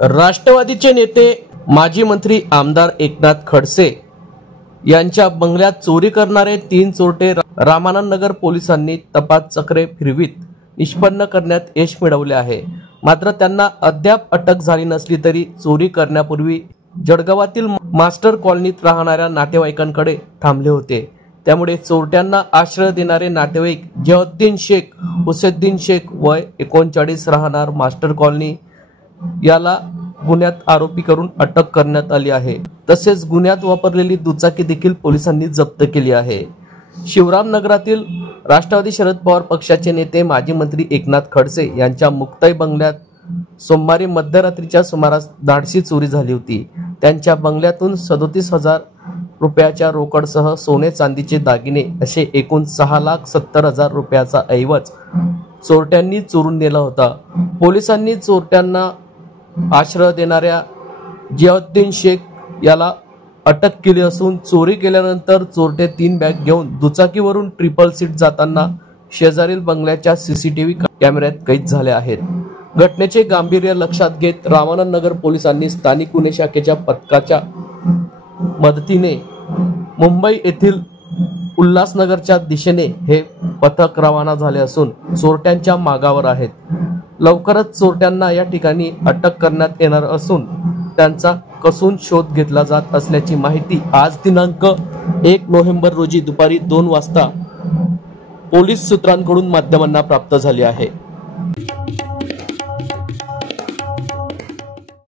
राष्ट्रवादीचे नेते माजी मंत्री आमदार एकनाथ खडसे यांच्या बंगल्यात चोरी करणारे 3 चोरटे रामानंद नगर पोलिसांनी तपास चक्रे फिरवीत निष्पन्न करण्यात यश मिळवले आहे। मात्र त्यांना अद्याप अटक झाली नसली तरी चोरी करण्यापूर्वी जळगावातील मास्टर कॉलनीत राहणाऱ्या नातेवाईकांकडे थांबले होते। त्यामुळे चोरट्यांना आश्रय देणारे नातेवाईक जयउद्दीन शेख हुसैद्दीन शेख वय 39 राहणार मास्टर कॉलनी याला गुन्ह्यात आरोपी करून अटक करण्यात आली आहे। तसेच गुन्ह्यात वापरलेली दुचाकी देखील पोलिसांनी जप्त केली आहे। शिवरामनगरातील राष्ट्रवादी शरद पवार पक्षाचे नेते माजी मंत्री एकनाथ खडसे यांच्या मुक्ताई बंगल्यात सोमवारी मध्यरात्रीच्या सुमारास धाडसी चोरी झाली होती। त्यांच्या बंगल्यातून 37,000 रुपयाच्या रोकडसह सोने चांदीचे दागिने असे एकूण 6,70,000 रुपयाचा ऐवज चोरट्यांनी चोरून नेला होता। पोलिसांनी चोरट्यांना आश्रय देणाऱ्या जयउद्दीन शेख याला अटक केली असून चोरी केल्यानंतर चोरटे 3 बॅग घेऊन दुचाकीवरून ट्रिपल सीट जाताना शेजारील बंगल्याच्या सीसीटीव्ही कॅमेऱ्यात कैद झाले आहेत। घटनेचे गांभीर्य लक्षात घेत रामानंद नगर पोलिसांनी स्थानिक गुन्हे शाखेच्या पथकाच्या मदतीने मुंबई येथील उल्हासनगरच्या दिशेने हे पथक रवाना झाले असून चोरट्यांच्या मागावर आहेत। लवकरच चोरट्यांना या ठिकाणी अटक करण्यात येणार असून त्यांचा कसून शोध घेतला जात असल्याची माहिती आज दिनांक 1 नोव्हेंबर रोजी दुपारी 2 वाजता पोलीस सूत्रांकडून माध्यमांना प्राप्त झाली आहे।